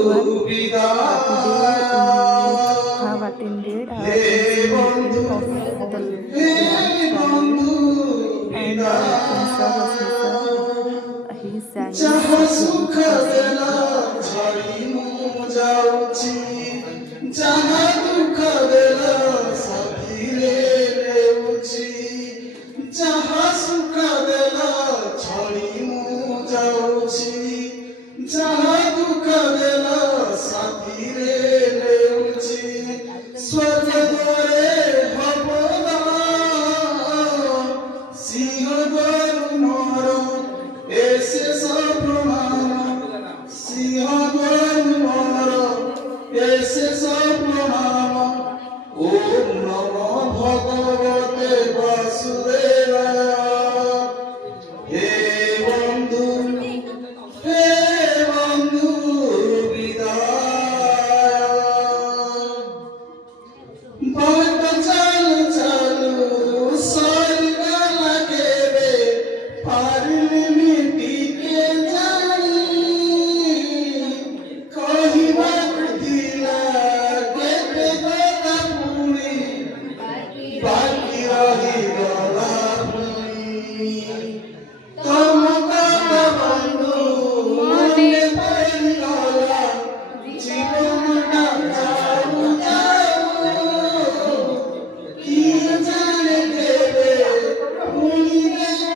everyone. Today we have attended a meeting of the channel, and our friend sir, Rosmi sir, he sang us such a beautiful song.